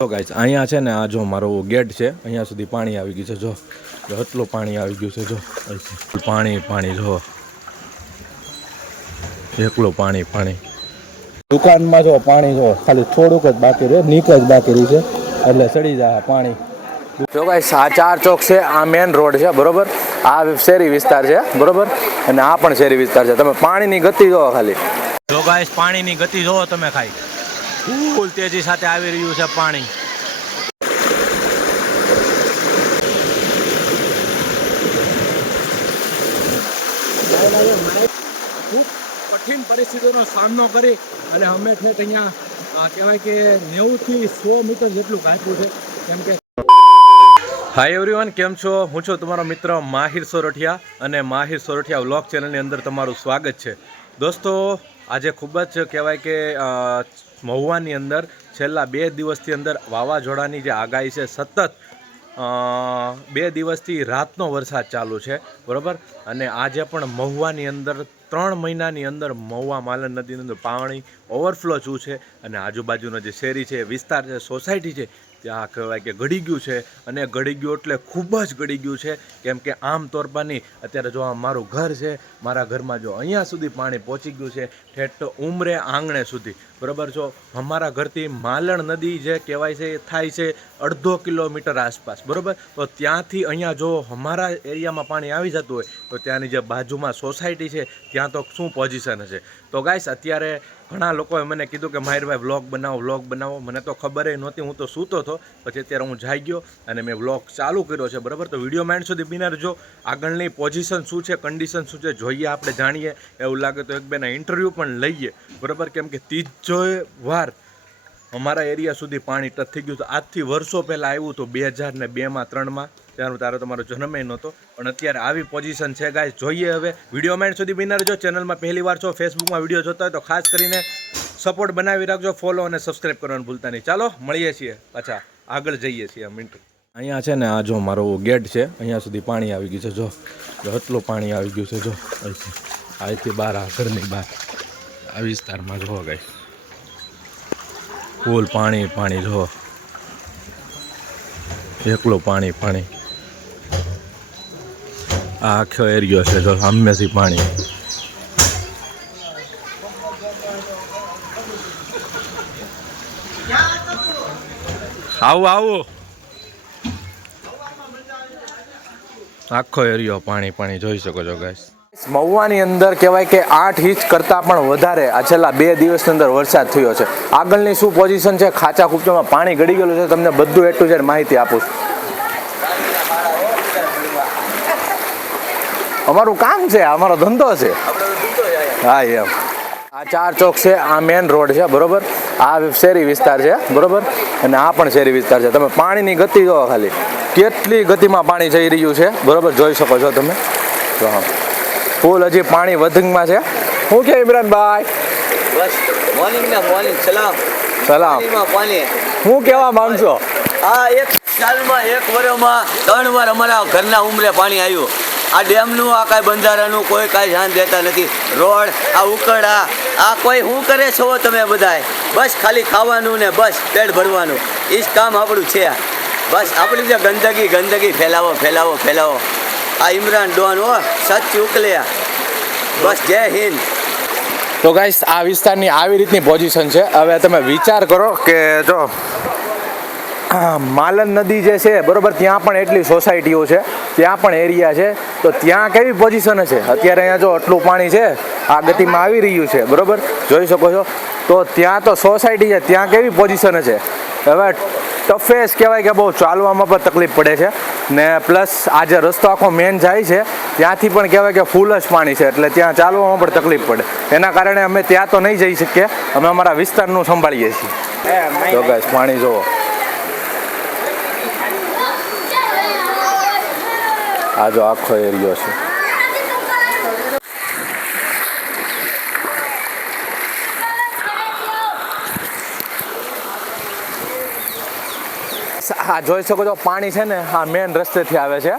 તો ગાઈસ અહીંયા છે ને આ જો મારો ગેટ છે, અહીંયા સુધી પાણી આવી ગયું છે, જો. એટલું પાણી આવી ગયું છે, જો. પાણી પાણી, જો. એકલું પાણી પાણી. દુકાનમાં જો પાણી, જો, ખાલી થોડુંક જ બાકી રહ્યું નીક જ બાકી રહી છે, એટલે ચડી જાય પાણી. જો ગાઈસ આ ચાર ચોક છે, આ મેન રોડ છે, બરોબર? આ શેરી વિસ્તાર છે, બરોબર? અને આ પણ શેરી વિસ્તાર છે. તમે પાણીની ગતિ જોવો ખાલી. જો ગાઈસ પાણીની ગતિ જોવો તમે ખાઈ ફૂલ તેજી સાથે આવી રહ્યું છે પાણી. ખૂબ કઠિન પરિસ્થિતિનો સામનો કરી અને અમે ઠેઠ અહીંયા આ કહેવાય કે નેવુંથી સો મીટર જેટલું કાપ્યું છે. કેમ કે હાય એવરીવન કેમ છો? હું છું તમારો મિત્ર માહિર સોરઠિયા અને માહિર સોરઠિયા વ્લોગ ચેનલની અંદર તમારું સ્વાગત છે. દોસ્તો આજે ખૂબ જ કહેવાય કે મહુવાની અંદર છેલ્લા બે દિવસથી અંદર વાવાઝોડાની જે આગાહી છે, સતત બે દિવસથી રાતનો વરસાદ ચાલુ છે, બરાબર? અને આજે પણ મહુવાની અંદર, ત્રણ મહિનાની અંદર મહુવા માલન નદીની અંદર પાણી ઓવરફ્લો થયું છે અને આજુબાજુનો જે શેરી છે, વિસ્તાર છે, સોસાયટી છે ત્યાં કહેવાય કે ગળી ગયું છે અને ગળી ગયું એટલે ખૂબ જ ગળી ગયું છે. કેમ કે આમ તોરપાની અત્યારે જો આ મારું ઘર છે, મારા ઘરમાં જો અહીંયા સુધી પાણી પહોંચી ગયું છે, ઠેઠ ઉમરે આંગણે સુધી. બરાબર છો? અમારા ઘરથી માલણ નદી જે કહેવાય છે, એ થાય છે અડધો કિલોમીટર આસપાસ. બરાબર? તો ત્યાંથી અહીંયા જો અમારા એરિયામાં પાણી આવી જતું હોય, તો ત્યાંની જે બાજુમાં સોસાયટી છે, ત્યાં તો શું પોઝિશન હશે? તો ગાઈસ અત્યારે ઘણા લોકોએ મને કીધું કે, માહિરભાઈ વ્લોગ બનાવો વ્લોગ બનાવો. મને તો ખબર નહોતી, હું તો સૂતો હતો. પછી અત્યારે હું જાઈ ગયો અને મેં વ્લોગ ચાલુ કર્યો છે, બરાબર? તો વીડિયો માઇન્ડ સુધી બિના જો આગળની પોઝિશન શું છે કન્ડિશન શું છે, જોઈએ આપણે જાણીએ. એવું લાગે તો એક બેના ઇન્ટરવ્યૂ પણ લઈએ, બરાબર? કેમ કે ત્રીજો વાર અમારા એરિયા સુધી પાણી ટચ થઈ ગયું હતું આજથી વર્ષો પહેલાં આવ્યું હતું બે હજાર ને બેમાં ત્રણમાં ત્યારે તારો તમારો જન્મે નહોતો પણ અત્યારે આવી પોઝિશન છે ગાય જોઈએ હવે. વીડિયો માઇન્ડ સુધી બિના રહેજો. ચેનલમાં પહેલી વાર છો ફેસબુકમાં વીડિયો જોતા હોય તો ખાસ કરીને સપોર્ટ બનાવી રાખજો ફોલો અને સબસ્ક્રાઈબ કરવાનું ભૂલતા નહીં. ચાલો, મળીએ છીએ પાછા. આગળ જઈએ છીએ મિનિટ અહીંયા છે ને, આ જો મારો ગેટ છે, અહીંયા સુધી પાણી આવી ગયું છે. જો જો એટલું પાણી આવી ગયું છે, જો. અહીંથી બહાર, આ ઘરની બહાર. આ વિસ્તારમાં જો ગાય ફૂલ પાણી પાણી જો એકલું પાણી પાણી. આ આખો એરિયો છે, જો સામેથી પાણી. આવું આવું. આખો એરિયો પાણી પાણી જોઈ શકો છો ગાઈસ મહુવાની અંદર કહેવાય કે આઠ ઇંચ કરતાં પણ વધારે આ છેલ્લા બે દિવસની અંદર વરસાદ થયો છે. આગળની શું પોઝિશન છે? ખાચા ખૂપચામાં પાણી ગળી ગયેલું છે. તમને બધું એટલું છે માહિતી આપું છું. અમારું કામ છે, અમારો ધંધો છે. હા, એમ. આ ચાર ચોક છે, આ મેન રોડ છે, બરોબર? આ શહેરી વિસ્તાર છે, બરોબર? અને આ પણ શેરી વિસ્તાર છે. તમે પાણીની ગતિ જોવો ખાલી. કેટલી ગતિમાં પાણી જઈ રહ્યું છે? બરોબર? જોઈ શકો છો તમે. જો હા. ફૂલ હજી પાણી વધંગમાં છે. હું કે ઇમરાનભાઈ? બસ મોર્નિંગ ના મોર્નિંગ સલામ. સલામ. પાણી હું કેવા માંગશો? આ એક સાલમાં એક વર્ષમાં ત્રણ વાર અમારા ઘરના ઉમરે પાણી આવ્યું. આ ડેમનું આ કાંઈ બંધારાનું કોઈ કાંઈ ધ્યાન દેતા નથી. રોડ આ ઉકળા આ કોઈ શું કરે છો તમે બધાય? બસ ખાલી ખાવાનું ને બસ પેટ ભરવાનું. એ જ કામ આપણું છે. બસ આપણી જે ગંદકી ગંદકી ફેલાવો ફેલાવો ફેલાવો. આ ઇમરાન ડોન, હો, સચ ઉકલ્યા બસ, જય હિન્દ. તો ગાઈસ આ વિસ્તારની આવી રીતની પોઝિશન છે. હવે તમે વિચાર કરો કે જો માલન નદી જે છે, બરોબર, ત્યાં પણ એટલી સોસાયટીઓ છે, ત્યાં પણ એરિયા છે. તો ત્યાં કેવી પોઝિશન છે? અત્યારે અહીંયા જો આટલું પાણી છે, આ ગતિમાં આવી રહ્યું છે, બરોબર? જોઈ શકો છો? તો ત્યાં તો સોસાયટી છે, ત્યાં કેવી પોઝિશન છે? હવે ટફેસ કહેવાય કે બહુ ચાલવામાં પણ તકલીફ પડે છે. ને પ્લસ આ જે રસ્તો આખો મેન જાય છે. ત્યાંથી પણ કહેવાય કે ફૂલ જ પાણી છે, એટલે ત્યાં ચાલવામાં પણ તકલીફ પડે. એના કારણે અમે ત્યાં તો નહીં જઈ શકીએ, અમે અમારા વિસ્તારનું સંભાળીએ છીએ. જો ગાઈસ પાણી જોવો આ જો આખો એરિયો છે. આ જોઈ શકો છો, પાણી છે ને આ મેન રસ્તેથી આવે છે.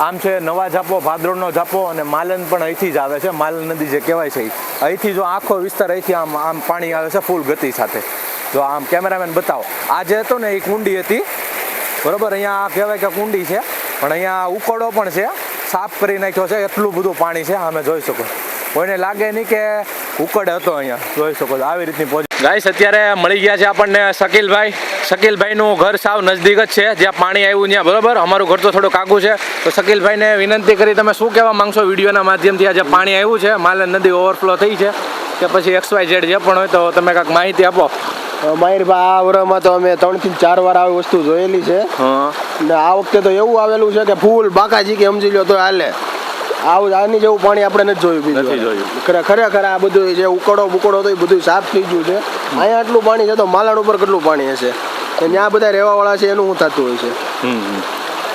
આમ છે નવા ઝાપો ભાદરોડનો ઝાપો અને માલન પણ અહીંથી જ આવે છે. માલન નદી જે કહેવાય છે. અહીંથી જો આખો વિસ્તાર અહીંથી આમ આમ પાણી આવે છે ફૂલ ગતિ સાથે. જો આમ કેમેરામેન બતાવો. આ જે હતો ને એ કુંડી હતી. બરોબર? અહીંયા કહેવાય કે કુંડી છે. પણ અહીંયા ઉકળો પણ છે. સાફ કરી નાખ્યો છે. એટલું બધું પાણી છે. આમે જોઈ શકો. કોઈને લાગે નહીં કે ઉકળે હતો અહીંયા. જોઈ શકો છો આવી રીતની પોઝિશન. ગાઈસ અત્યારે મળી ગયા છે આપણને શકીલભાઈ. શકીલભાઈનું ઘર સાવ નજદીક જ છે જ્યાં પાણી આવ્યું ત્યાં બરોબર? અમારું ઘર તો થોડું કાગું છે. તો શકીલભાઈને વિનંતી કરી તમે શું કહેવા માંગશો વિડીયોના માધ્યમથી? આ જે પાણી આવ્યું છે માલે નદી ઓવરફ્લો થઈ છે કે પછી એક્સ વાય ઝેડ જે પણ હોય તો તમે કાંઈક માહિતી આપો. માહિરભાઈ આ વરમાં તો અમે ત્રણથી ચાર વાર આવી વસ્તુ જોયેલી છે. હા. ને આ વખતે તો એવું આવેલું છે કે ફૂલ બાકાજી કે સમજી લો તો હાલે. આવું આની જેવું પાણી આપણે નથી જોયું બીજું નથી જોયું. ખરે- ખરેખર આ બધું જે ઉકળો બુકડો તો એ બધું સાફ થઈ ગયું છે. અહીંયા આટલું પાણી છે તો માલાડ ઉપર કેટલું પાણી હશે? તો ત્યાં બધા રહેવાવાળા છે એનું શું થતું હોય છે?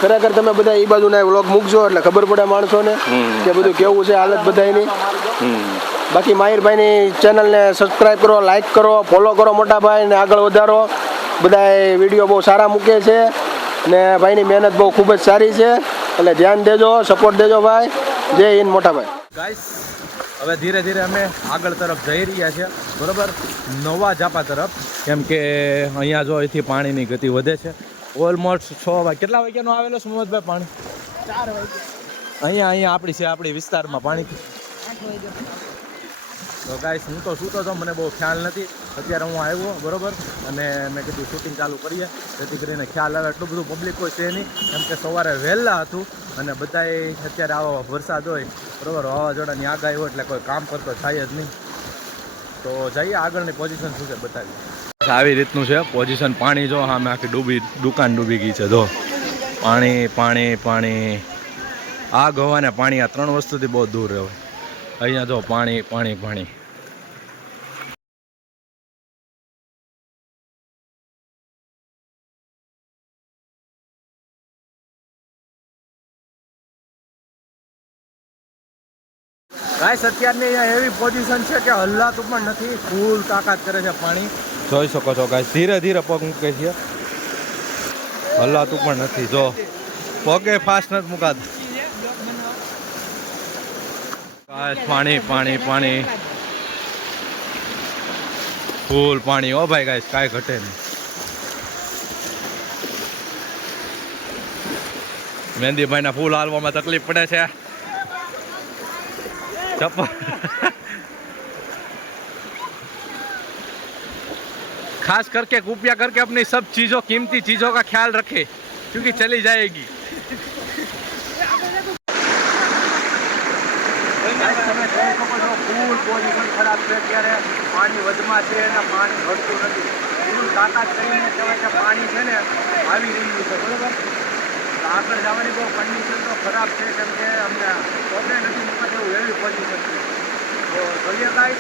ખરેખર તમે બધા એ બાજુના વ્લોગ મૂકજો એટલે ખબર પડે માણસોને ને કે બધું કેવું છે હાલત બધાની બાકી માહિરભાઈની ચેનલને સબસ્ક્રાઈબ કરો લાઈક કરો ફોલો કરો મોટા ભાઈ ને આગળ વધારો. બધા વીડિયો બહુ સારા મૂકે છે ને ભાઈની મહેનત બહુ ખૂબ જ સારી છે. એટલે ધ્યાન દેજો સપોર્ટ દેજો ભાઈ. જય હિન્દ મોટાભાઈ ગાઈસ હવે ધીરે ધીરે અમે આગળ તરફ જઈ રહ્યા છીએ. બરોબર? નવા જાપા તરફ. કેમ કે અહીંયા જો અહીંથી પાણીની ગતિ વધે છે. ઓલમોસ્ટ છ વાગે કેટલા વાગ્યાનો આવેલો છે મોહમ્મદભાઈ પાણી? ચાર વાગે અહીંયા અહીંયા આપણી છે આપણી વિસ્તારમાં પાણી. તો ગાઈસ હું તો સૂતો હતો મને બહુ ખ્યાલ નથી. અત્યારે હું આવ્યો, બરોબર? અને મેં કીધું શૂટિંગ ચાલુ કરીએ. જેથી કરીને ખ્યાલ આવે, એટલું બધું પબ્લિક કોઈ છે નહીં. કેમ કે સવારે વહેલા હતું અને બધાએ અત્યારે આવા વરસાદ હોય, બરોબર? વાવાઝોડાની આગાહી હોય એટલે કોઈ કામ કરતો થાય જ નહીં. તો જઈએ આગળની પોઝિશન શું છે બતાવી આવી રીતનું છે પોઝિશન પાણી જો સામે આખી ડૂબી, દુકાન ડૂબી ગઈ છે, જો. પાણી પાણી પાણી. આગ ગવાને પાણી આ ત્રણ વસ્તુથી બહુ દૂર રહે અહીંયા જો પાણી પાણી પાણી. ગાઈસ અત્યારની એવી પોઝિશન છે કે હલ્લાતું પણ નથી ફૂલ તાકાત કરે છે પાણી. જોઈ શકો છો ગાઈસ ધીરે ધીરે પગ મૂકે છે. હલ્લાતું પણ નથી, જો. પગે ફાસ્ટ નથી મુકાતું. ગાઈસ પાણી પાણી પાણી. ફૂલ પાણી. ઓ ભાઈ ગાઈસ કાંઈ ઘટે નહીં. મહેંદીભાઈના ફૂલ હાલવામાં તકલીફ પડે છે. चप्पल खास करके कृपया करके अपनी सब चीजों कीमती चीजों का ख्याल रखे क्योंकि चली जाएगी ખરાબ છે અત્યારે પાણી વધમાં છે અને પાણી ઘટતું નથી ફૂલ તાકાત કરીને કહેવાય કે પાણી છે ને આવી રહ્યું છે બરોબર તો આગળ જવાની બહુ કન્ડિશન તો ખરાબ છે, કેમ કે અમને પોતે નથી મૂકવા જેવું એવી પોઝિશન છે. તો જોઈએ કાંઈ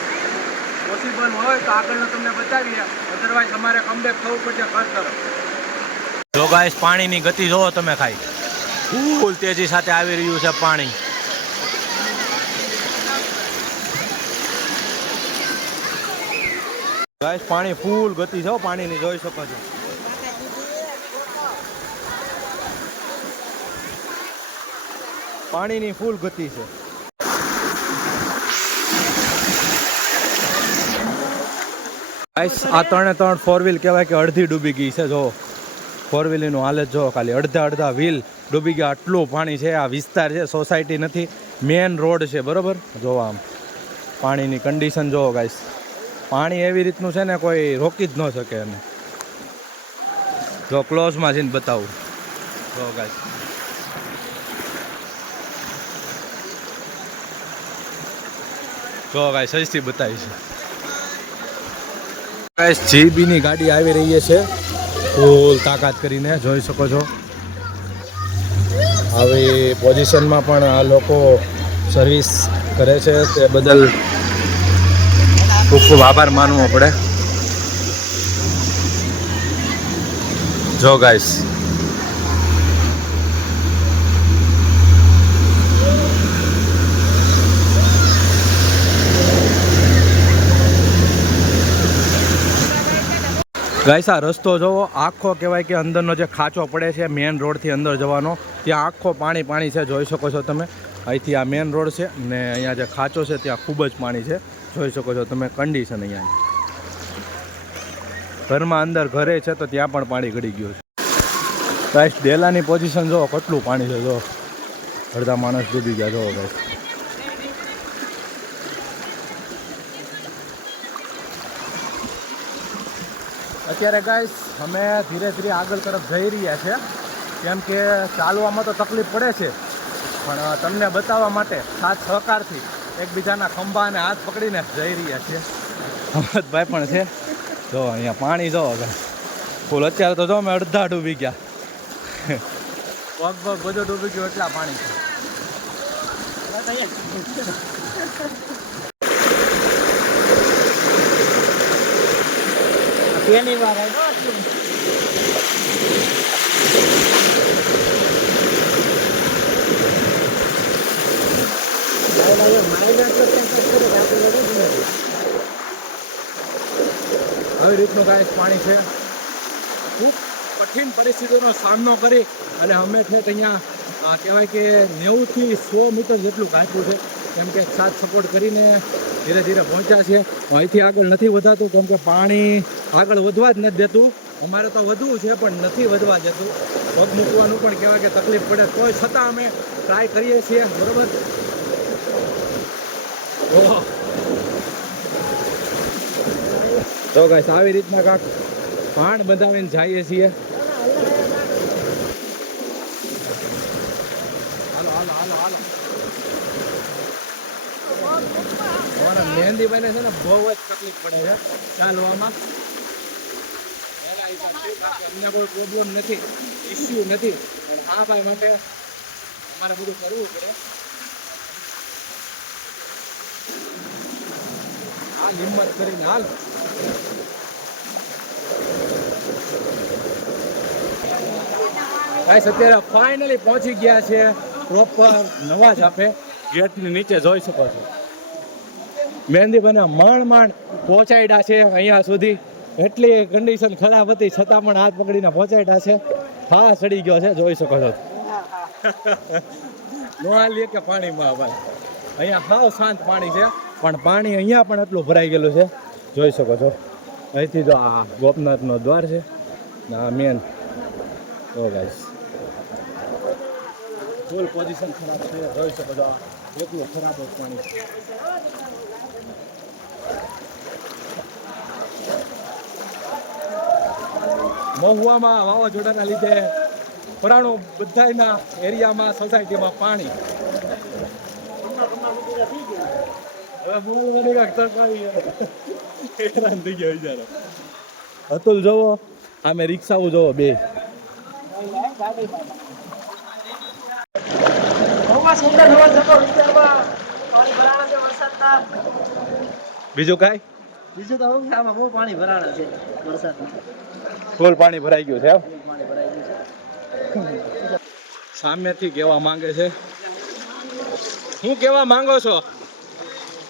પોસિબલ હોય તો આગળનું તમને બતાવીએ. અધરવાઇઝ અમારે કમબેક થવું પડશે ખર્ચ જો ગાઈસ પાણીની ગતિ જોવો તમે ખાઈ. ફૂલ તેજી સાથે આવી રહ્યું છે પાણી. ગાઈસ પાણી ફૂલ ગતિ જો પાણીની જોઈ શકો છો. પાણીની ફૂલ ગતિ છે. આ ત્રણે ત્રણ ફોર વ્હીલ કહેવાય કે અડધી ડૂબી ગઈ છે, જો. ફોર વ્હીલનું હાલત જો, ખાલી અડધા અડધા વ્હીલ ડૂબી ગયા, આટલું પાણી છે, આ વિસ્તાર છે સોસાયટી નથી મેન રોડ છે, બરોબર? જો આમ, પાણીની કન્ડિશન જોવો ગાઈસ પાણી એવી રીતનું છે ને કોઈ રોકી જ ન શકે એને. જો ક્લોઝમાં જઈને બતાવું. જો ગાઈસ જો ગાઈસ સહીથી બતાવી છે ગાઈસ જીબીની ગાડી આવી રહી છે. ફૂલ તાકાત કરીને જોઈ શકો છો. આવી પોઝિશનમાં પણ આ લોકો સર્વિસ કરે છે. તે બદલ ખૂબ ખૂબ આભાર માનવો પડે. જો ગાઈસ ગાઈસ, આ રસ્તો જોવો, આખો કહેવાય કે અંદરનો જે ખાંચો પડે છે મેઇન રોડથી અંદર જવાનો, ત્યાં આખો પાણી પાણી છે, જોઈ શકો છો તમે. અહીંથી આ મેઇન રોડ છે ને અહીંયા જે ખાંચો છે, ત્યાં ખૂબ જ પાણી છે. જોઈ શકો છો તમે કન્ડિશન અહીંયા. ઘરમાં અંદર ઘરે છે તો ત્યાં પણ પાણી ગળી ગયું છે. ગાઈસ, ડેલાની પોઝિશન જોવો, કેટલું પાણી છે જો અડધા માણસ ડૂબી ગયા, જોવો, ગાઈસ. અત્યારે ગાઈસ અમે ધીરે ધીરે આગળ તરફ જઈ રહ્યા છે. કેમ કે ચાલવામાં તો તકલીફ પડે છે. પણ તમને બતાવવા માટે સાથ સહકારથી એકબીજાના ખંભા અને હાથ પકડીને જઈ રહ્યા છીએ. અમદભાઈ પણ છે. જો અહીંયા પાણી જો ફૂલ. અત્યારે તો જો અમે અડધા ડૂબી ગયા. પગ પગ બધું ડૂબી ગયો એટલા પાણી છે પહેલી વાર આવ્યો આટલું. લાય લાય, માઇનસ તો કંઈક જ કરે કે આપણે લગી જ વાર આવી રીતનું ગાય પાણી છે. ખૂબ કઠિન પરિસ્થિતિનો સામનો કરી અને અમે ઠેઠ અહીંયા કહેવાય કે નેવુંથી સો મીટર જેટલું કાપ્યું છે. કેમ કે સાથ સપોર્ટ કરીને ધીરે ધીરે પહોંચ્યા છે અહીંથી આગળ નથી વધાતું, કેમ કે પાણી આગળ વધવા જ નથી દેતું. અમારે તો વધવું છે, પણ નથી વધવા દેતું. પગ મૂકવાનું પણ કહેવાય કે તકલીફ પડે, તોય છતાં અમે ટ્રાય કરીએ છીએ, બરોબર? ઓહો. તો ગાઈસ આવી રીતના કાંક પાણ બંધાવીને જઈએ છીએ હાલો હાલો હાલો હાલો અમારા છે ને બહુ જ તકલીફ પડે છે ચાલવામાં. અમને કોઈ પ્રોબ્લેમ નથી ઇસ્યુ નથી. આ ભાઈ માટે અમારે બધું કરવું પડે. હાલ હિંમત કરીને હાલ. ગાઈસ, અત્યારે ફાઇનલી પહોંચી ગયા છે પ્રોપર નવા જાપે ગેટની નીચે જોઈ શકો છો. મહેંદીભાઈને માણ માણ પહોંચાડ્યા છે અહીંયા સુધી. એટલી કન્ડિશન ખરાબ હતી છતાં પણ હાથ પકડીને પહોંચાડ્યા છે. હા ચડી ગયો છે જોઈ શકો છો. નો કે પાણીમાં ભાઈ અહીંયા હાવ શાંત પાણી છે પણ પાણી અહીંયા પણ એટલું ભરાઈ ગયેલું છે. જોઈ શકો છો. અહીંથી જો આ ગોપનાથનો દ્વાર છે આ main oh guys full position ખરાબ છે જોઈ શકો છો. એટલું ખરાબ પાણી મહુવામાં વાવાઝોડાના લીધે પરાણું બધાયના એરિયામાં, સોસાયટીમાં પાણી. અતુલ જોવો આમે રિક્ષાઓ જોવો બે. સુંદર હવા જતો વિસ્તારમાં. પાણી ભરાણા છે વરસાદના. બીજું કાંઈ? બીજું તો હું આમાં બહુ પાણી ભરાણા છે વરસાદમાં. ફૂલ પાણી ભરાઈ ગયું છે પાણી ભરાઈ ગયું છે. સામેથી કહેવા માંગે છે. શું કહેવા માંગો છો?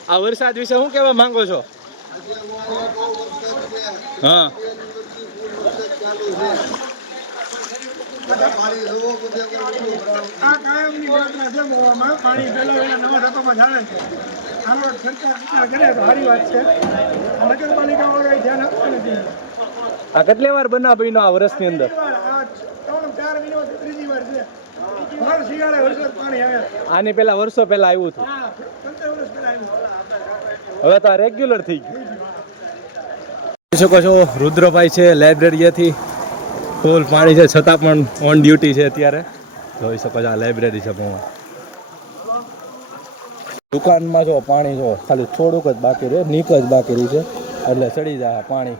આ વરસાદ વિશે શું કહેવા માંગો છો? હા. આ કેટલી વાર બનાવ બન્યો આ વર્ષની અંદર. આની પહેલા વર્ષો પહેલા આવ્યું હતું. હવે તો આ રેગ્યુલર થઈ ગયું. શકો છો, રુદ્રભાઈ છે લાઇબ્રેરીએથી ફૂલ પાણી છે, છતાં પણ ઓન ડ્યુટી છે અત્યારે. જોઈ શકો છો આ લાઇબ્રેરી છે હું દુકાનમાં જો પાણી જો ખાલી થોડુંક જ બાકી રહે, નીક જ બાકી રહી છે, એટલે ચડી જાય પાણી.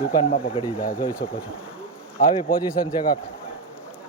દુકાનમાં ગળી જાય, જોઈ શકો છો. આવી પોઝિશન છે કાંક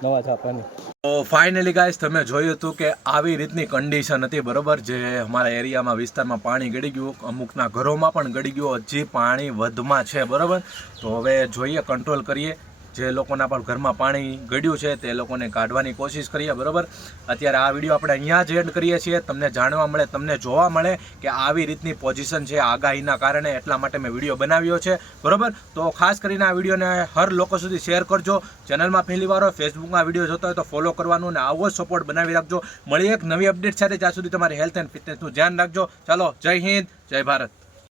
નવા છાપાની. તો ફાઇનલી ગાઈસ તમે જોયું હતું કે આવી રીતની કન્ડિશન હતી, બરોબર? જે અમારા એરિયામાં, વિસ્તારમાં પાણી ગળી ગયું, અમુકના ઘરોમાં પણ ગળી ગયું, હજી પાણી વધમાં છે, બરોબર? તો હવે જોઈએ કંટ્રોલ કરીએ. જે લોકોના પણ ઘરમાં પાણી ગળ્યું છે તે લોકોને કાઢવાની કોશિશ કરીએ, બરોબર? અત્યારે આ વીડિયો આપણે અહીંયા જ એન્ડ કરીએ છીએ. તમને જાણવા મળે, તમને જોવા મળે કે આવી રીતની પોઝિશન છે આગાહીના કારણે. એટલા માટે મેં વીડિયો બનાવ્યો છે, બરોબર? તો ખાસ કરીને આ વિડીયોને હર લોકો સુધી શેર કરજો. ચેનલમાં પહેલી વાર ફેસબુકમાં વીડિયો જોતા હોય તો ફોલો કરવાનું અને આવો જ સપોર્ટ બનાવી રાખજો. મળી એક નવી અપડેટ સાથે. જ્યાં સુધી તમારી હેલ્થ એન્ડ ફિટનેસનું ધ્યાન રાખજો. ચાલો, જય હિન્દ, જય ભારત.